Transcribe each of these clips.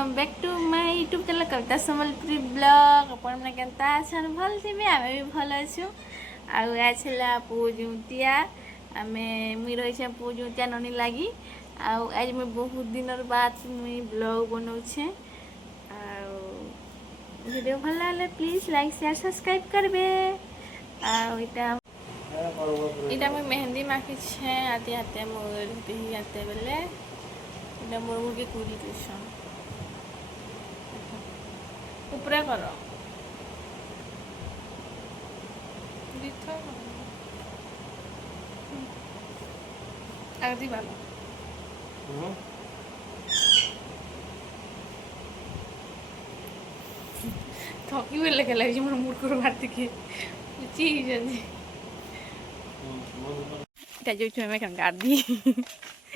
Welcome back to my YouTube channel Kavita Sambalpuri blog अपन मैंने केनता छन भल थी आमे भी भल अच्छु आउ आछला पूजुतिया आमे मुई रही छे पूजुतिया ननी लागी आउ आज मैं बहुत दिन बाद मुई ब्लॉग बनाऊ छे आउ वीडियो भल लागले प्लीज लाइक शेयर सब्सक्राइब करबे आउ इटा मैं मेहंदी माखी छे आते आते मोर भी आते बेले इटा मोर मुर्गी कुरी ट्यूशन ऊपर करो आगदी बालो थकी बेले के लगी मोर मुड़ कर मारती के ची जदी ता जो छु मैं गादी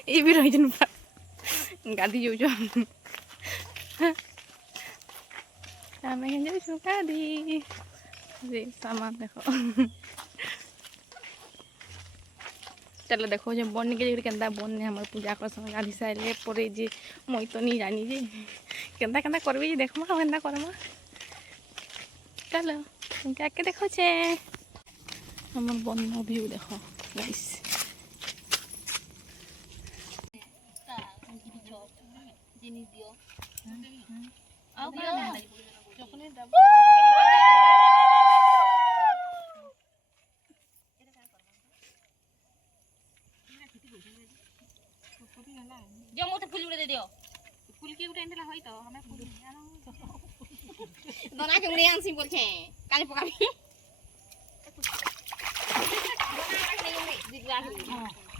ए भी रही जन गादी जो छु मैं जो छु गादी जी सामान देखो चलो देखो जो बन के केंता बन हमर पूजा कर समय गाधी साइले परे जे मई तो नहीं जानी जे केंता केंता करबे जे देखमा केंता करमा चलो क्या के देखो छे हमर बन व्यू देखो गाइस जिनी दियो आउ का चॉकलेट डब्बा जो मोटे फूल उड़े दे दियो फूल के उठे इंतला होई तो हमें फूल दोना के उड़े आंसी बोल छे काले पकाबी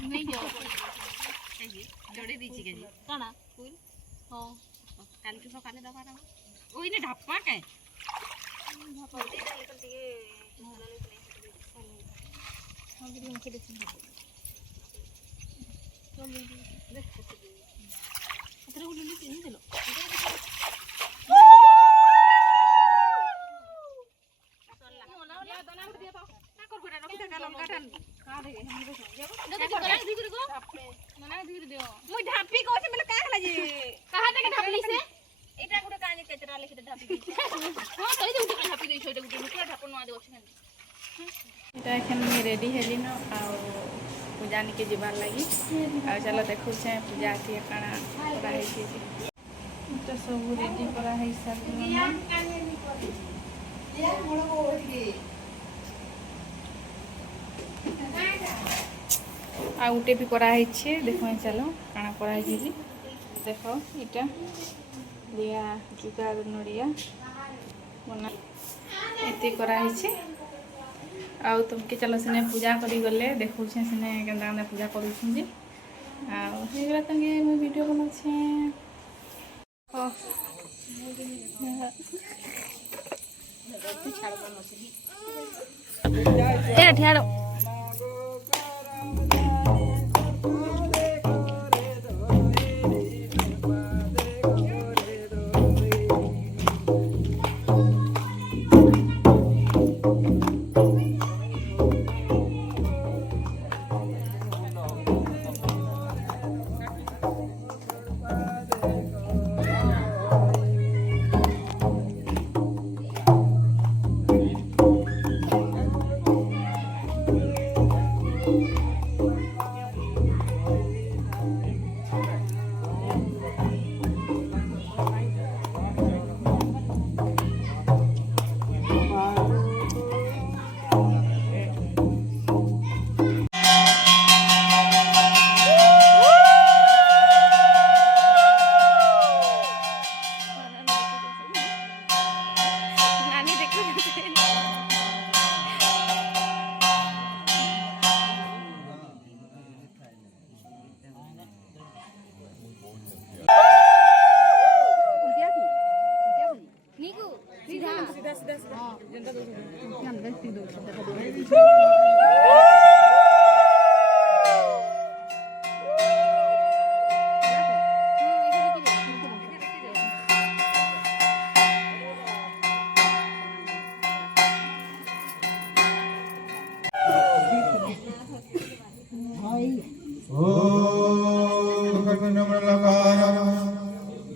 नहीं दियो जोड़े दीची के जी काना फूल हां काल के सकाले दबा ना ओई ने ढप्पा के ढप्पा दे डाले तो दिए हम भी उनके देखते हैं तो देख अतरे उल्लू ने तीन दिलो मुई ढापी को से मतलब का हला जे कहा तक ढापली से एटा गुटे कानी कचरा लेके ढापी हां कहि दे उठे ढापी दे छोटे गुटे मुकला ढापन न दे अछि एटा एखन मी रेडी हेली न आ पूजा के जीवार लगी आ चलो देखो छे पूजा के काना करा है छी तो सब रेडी करा है सब आ उटे भी करा है छे देखो चलो काना करा है जी देखो इटा लिया जुगाड़ नड़िया बना एते करा है छे आउ तुमके चलो सेने पूजा करी गले देखो छे सेने केंदा केंदा पूजा करू छी जे आ हेगला तंगे मैं वीडियो बना छे ओ ए ठेड़ो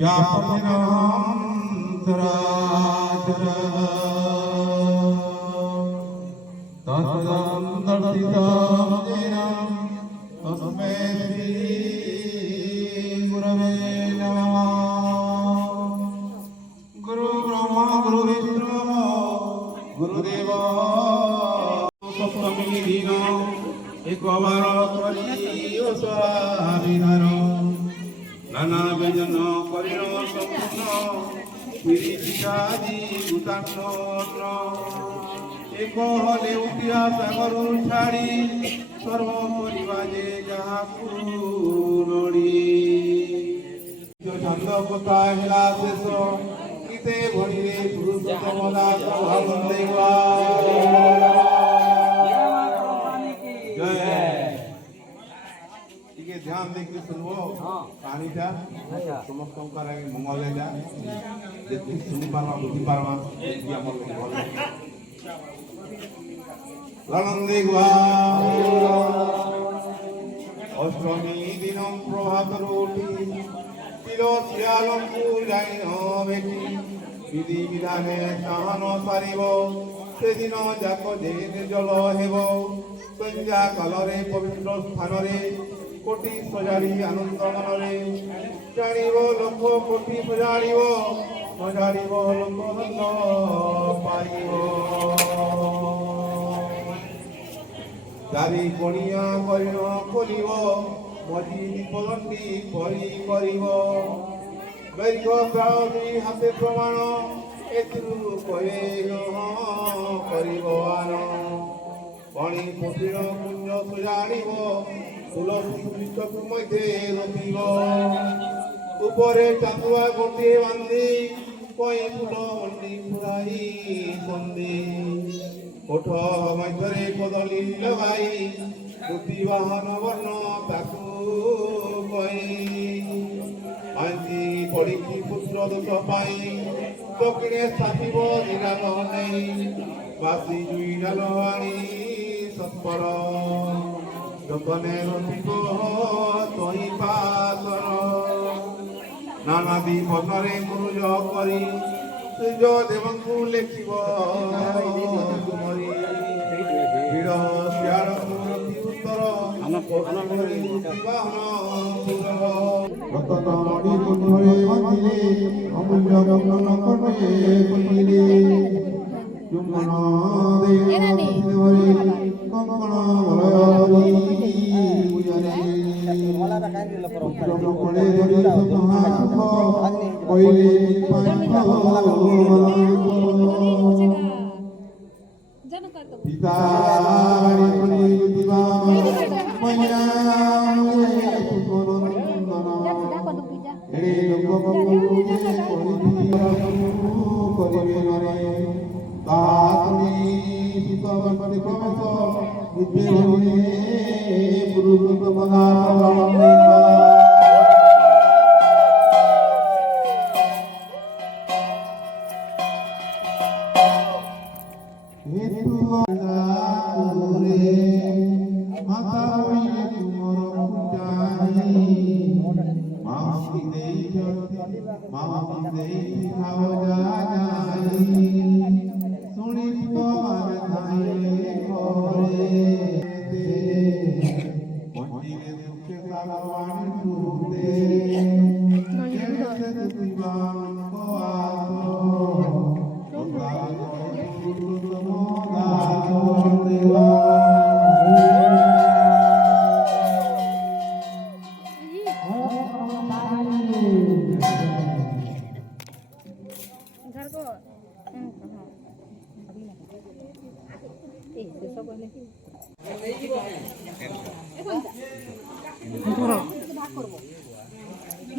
व्यापतिनां चराचर तत्तदं दर्शितं येन तस्मै श्रीगुरवे नमः। गुरु ब्रह्मा गुरु विष्णु गुरुदेव सप्तमी दिन एक बार करी ओसारिधान नाना व्यंजन करिण सम्पूर्ण पुरी पिठादी भूतान्न एक लेउटिया सागरु छाड़ी सर्व परिवा जे जाहाकु नड़ी छंद कथा हेला शेष गीते भणिरे पुरुषोत्तम दास भागवतेवा ध्यान देखिए सुनबो कहानी टा समस्त मंगल जा जेति सुनि पारमा बुझी पारमा या मोर भल आनंदे गुआ अष्टमी दिन प्रभात रोटी तिलो श्यालंकु जाइन बेटी विधि विधाने सहन सारिब से दिन जाक जे निर्जल हेब संध्या कालरे पवित्र स्थान रे कोटि सजाड़ी आनंद मनरे जानिब लोक कोटि सजाड़िब सजाड़िब लोक धन पाइब चारि कोणिया करिण खोलिब मझी दीपदंडी परी करिब बैरिक प्राण दुई हाथे प्रमाण एथिरु कहे करिब आन पाणी पोषिण कुंज सजाड़िब तुलसी वृक्षकु मध्य रोपिब उपरे चांदुआ गोटे बांधी कई फूल मंडी फुराई सन्धि ओठ मध्यरे कदली लगाई दुति वाहन वर्ण ताकु कई आंटी पड़ी पुत्र दोष पाई दक्षिणे स्थापिब निराल नहीं बासी जुई डाल आनी सत्पर जतने रसिक तही पातर नानादी पथरे गुरुज करी श्रीज देवଙ୍କୁ लेखिब ଭିଡ଼ ଶିଆଳ ରଖି ଉତ୍ତର ରତନୀ କୁଣ୍ଠରେ ବାନ୍ଧିଲେ ଅମୂଲ୍ୟ ରତ୍ନ କର୍ଣ୍ଣେ କଟିଲେ ଚୁମ୍ବନ ଦେଇ କଙ୍କଣ ବଳୟୀ पूजरे धरी पहिले पिता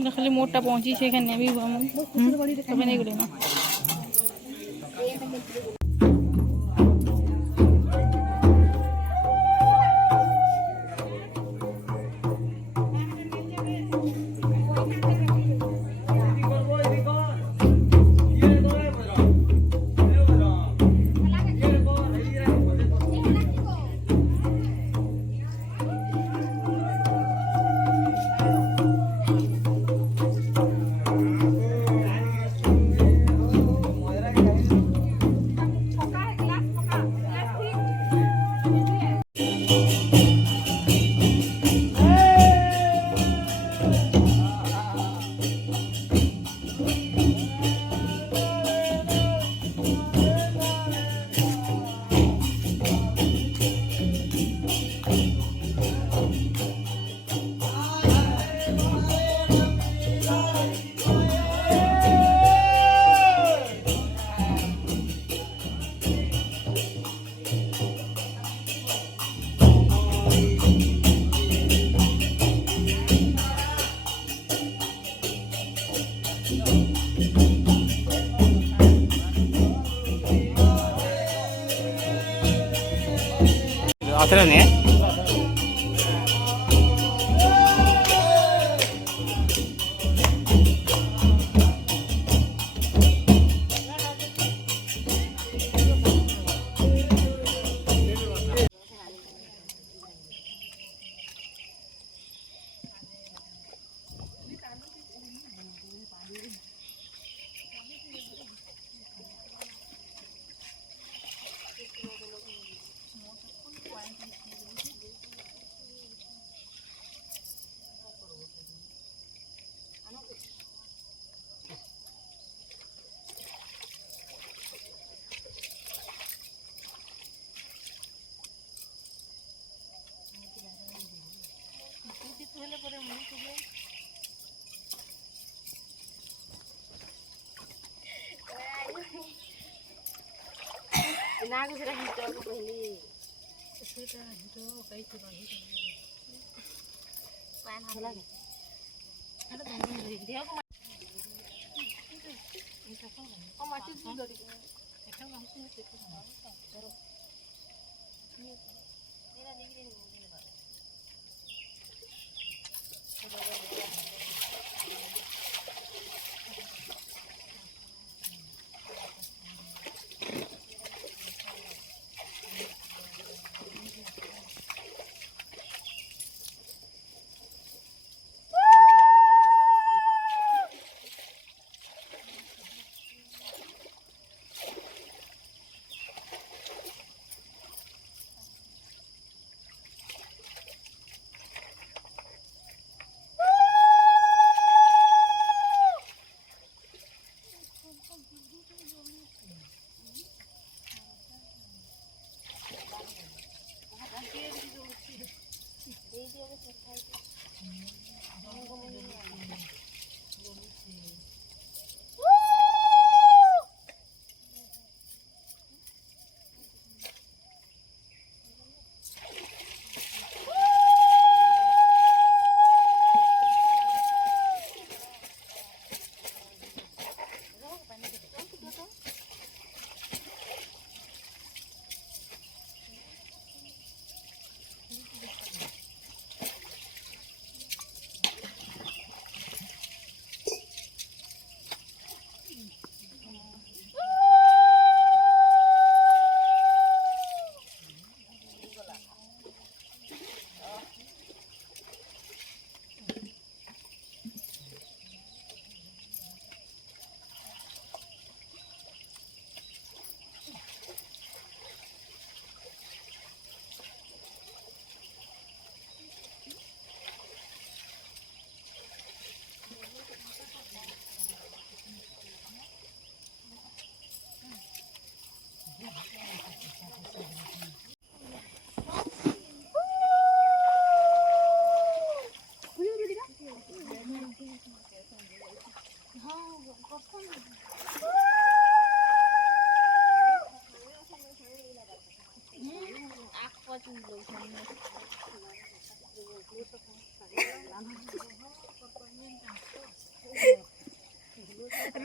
खाली मोटा पहुंची से भी नहीं गले ना అతనే नागु से हिटो को पहली सेटा हिटो कैसे बांधी पान होला के अरे बांधी दिया को माटी दूध दरी एटा बांधी से करो मेरा निकले नहीं बात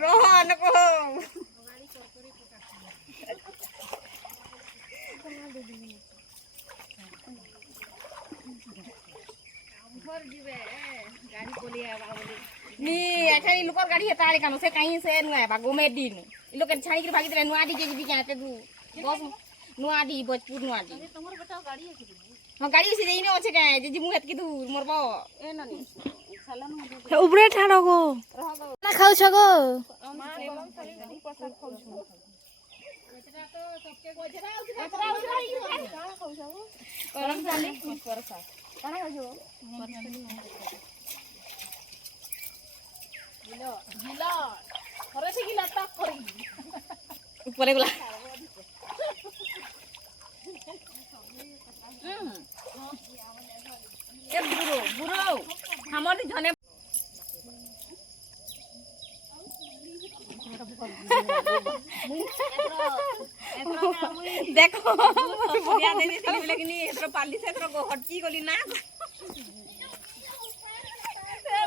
रोहन को नी अच्छा इ लोकर गाड़ी है तारे कानो से कहीं से नुआ बा गोमे दिन इ लोग के छाणी के भागी दे नुआडी के भी जाते दू बस नुआडी भोजपुर नुआडी तमर बेटा गाड़ी है कि हां गाड़ी से देइने ओछे के जे मुंह हेत की दूर मोरबो ए ननी उबरे ठाड़ो गो ना खाउ छ गो करम चाली परसा काना खाजो गिलो गिलो थरे से गिला टक करी ऊपर गला ए बुरो बुरो हमर जने देखो बढ़िया दे देली लेकिन एतरो पाली से एतरो हटकी गली ना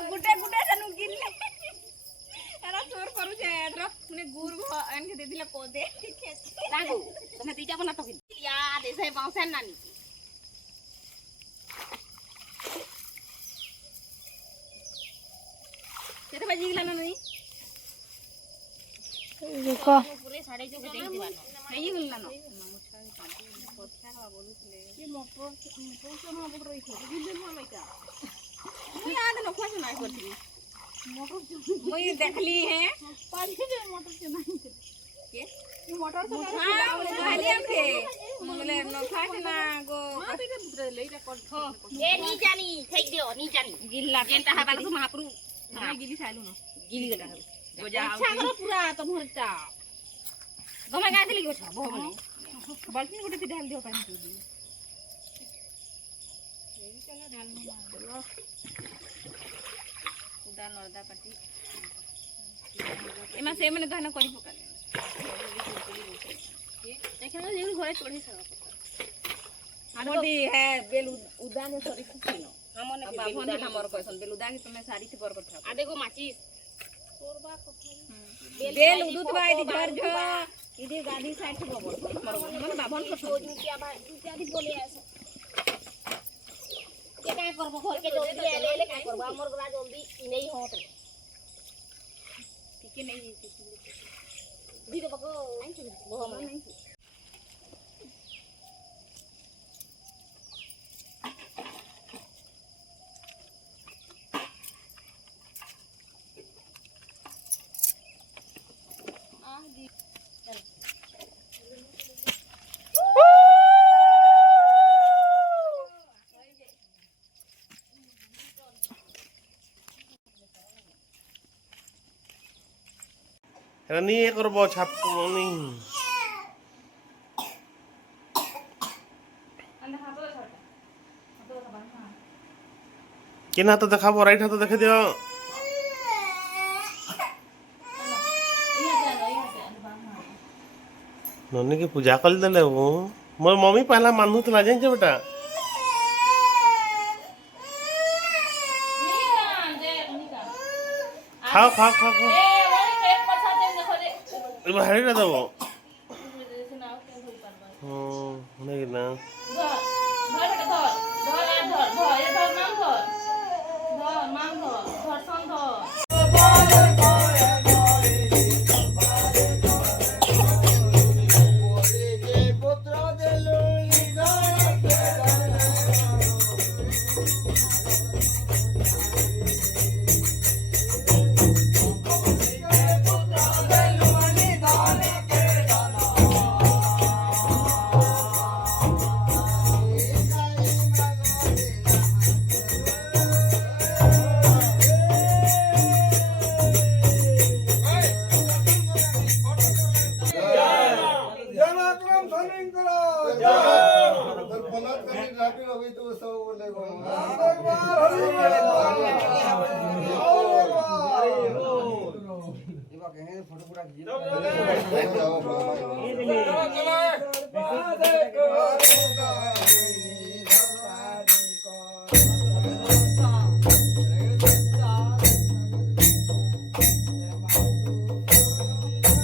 गुटे गुटे सनु गिनले एरा एथरो मुने गुर एनके दे दिला पदे लागो तुम्हें तीजा बना तो याद ऐसे बाउंसन नानी केते बजी गेला ना नहीं देखो पूरे साढ़े जो के देख दीवानो नहीं गेला ना ये मोटर से हम बोल रही थी दिल में लइका मुई याद न खोस ना करती मोटर मुई देखली है पानी में मोटर से नहीं के ये मोटर से हां खाली हमके मगले न खाट ना गो लेइरा कर ए नी जानी फेक दियो नी जानी गिल्ला जेंटा हवा के महाप्रभु मैं गिली साइलु न गिली गला बजा सागर पूरा तमहरटा गमे गाथली के छ भवने बाल्टी गोटे ढाल दियो पानी पी दी उदा नरदा पाटी एमा से मने धान करी पकाले देखना जे घरे चढ़ी छ मोदी है बेल उदा ने सरी खुनो हमने बाभन के हमर कहसन बेल उदा के तुमे सारी थी बरकत था आ देखो माचिस तोरबा बेल उदुत बाई दी घर झ इदे गाड़ी साइड से बबर मन बाभन को सोच में क्या बा इत्यादि बोले ऐसे ये काय करबो घर के जल्दी ले ले काय करबो हमर गला जल्दी नहीं होत ठीक नहीं दीदी बको नहीं छी वो हम नहीं Ini kerbo capung nih. किन हाथ देखाबो राइट हाथ देखे दियो नन्नी की पूजा कर देले वो मोर मम्मी पहला मानुतला जान छ बेटा खाओ खाओ खाओ खाओ ए बाहर रे दबो नहीं ना फोटो पूरा